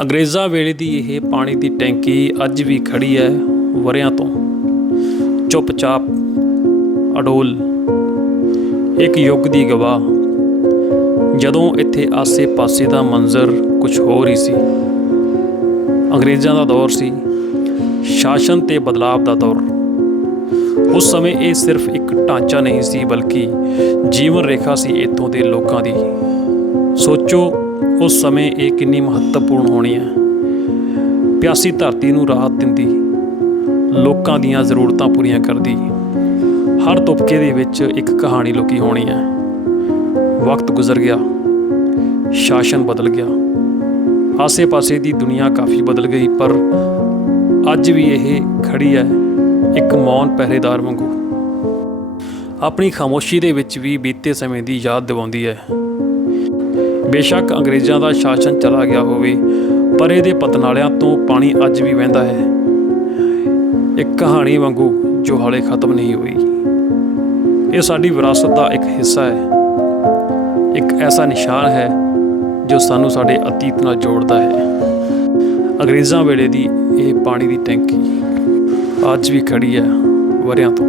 ਅੰਗਰੇਜ਼ਾਂ ਵੇਲੇ ਦੀ ਇਹ ਪਾਣੀ ਦੀ ਟੈਂਕੀ ਅੱਜ ਵੀ ਖੜੀ ਹੈ ਵਰਿਆਂ ਤੋਂ। ਚੁੱਪਚਾਪ, ਅਡੋਲ, ਇੱਕ ਯੁੱਗ ਦੀ ਗਵਾਹ। ਜਦੋਂ ਇੱਥੇ ਆਸੇ-ਪਾਸੇ ਦਾ ਮੰਜ਼ਰ ਕੁਝ ਹੋਰ ਹੀ ਸੀ, ਅੰਗਰੇਜ਼ਾਂ ਦਾ ਦੌਰ ਸੀ, ਸ਼ਾਸਨ ਤੇ ਬਦਲਾਵ ਦਾ ਦੌਰ। ਉਸ ਸਮੇਂ ਇਹ ਸਿਰਫ ਇੱਕ ਢਾਂਚਾ ਨਹੀਂ ਸੀ, ਬਲਕਿ ਜੀਵਨ ਰੇਖਾ ਸੀ ਇੱਥੋਂ ਦੇ ਲੋਕਾਂ ਦੀ। ਸੋਚੋ ਉਸ ਸਮੇਂ ਇਹ ਕਿੰਨੀ ਮਹੱਤਵਪੂਰਨ ਹੋਣੀ ਹੈ। ਪਿਆਸੀ ਧਰਤੀ ਨੂੰ ਰਾਹਤ ਦਿੰਦੀ, ਲੋਕਾਂ ਦੀਆਂ ਜ਼ਰੂਰਤਾਂ ਪੂਰੀਆਂ ਕਰਦੀ, ਹਰ ਤੁਪਕੇ ਦੇ ਵਿੱਚ ਇੱਕ ਕਹਾਣੀ ਲੁਕੀ ਹੋਣੀ ਹੈ। ਵਕਤ ਗੁਜ਼ਰ ਗਿਆ, ਸ਼ਾਸਨ ਬਦਲ ਗਿਆ, ਆਸੇ-ਪਾਸੇ ਦੀ ਦੁਨੀਆ ਕਾਫੀ ਬਦਲ ਗਈ, ਪਰ ਅੱਜ ਵੀ ਇਹ ਖੜੀ ਹੈ ਇੱਕ ਮੌਨ ਪਹਿਰੇਦਾਰ ਵਾਂਗੂ। ਆਪਣੀ ਖਾਮੋਸ਼ੀ ਦੇ ਵਿੱਚ ਵੀ ਬੀਤੇ ਸਮੇਂ ਦੀ ਯਾਦ ਦਿਵਾਉਂਦੀ ਹੈ। ਬੇਸ਼ੱਕ ਅੰਗਰੇਜ਼ਾਂ ਦਾ ਸ਼ਾਸਨ ਚਲਾ ਗਿਆ ਹੋਵੇ, ਪਰ ਇਹਦੇ ਪਤਨਾਲਿਆਂ ਤੋਂ ਪਾਣੀ ਅੱਜ ਵੀ ਵਹਿੰਦਾ ਹੈ। ਇੱਕ ਕਹਾਣੀ ਵਾਂਗੂ ਜੋ ਹਾਲੇ ਖਤਮ ਨਹੀਂ ਹੋਈ। ਇਹ ਸਾਡੀ ਵਿਰਾਸਤ ਦਾ ਇੱਕ ਹਿੱਸਾ ਹੈ। ਇੱਕ ਐਸਾ ਨਿਸ਼ਾਨ ਹੈ ਜੋ ਸਾਨੂੰ ਸਾਡੇ ਅਤੀਤ ਨਾਲ ਜੋੜਦਾ ਹੈ। ਅੰਗਰੇਜ਼ਾਂ ਵੇਲੇ ਦੀ ਇਹ ਪਾਣੀ ਦੀ ਟੈਂਕੀ ਅੱਜ ਵੀ ਖੜੀ ਹੈ ਵਰਿਆਂ ਤੋਂ।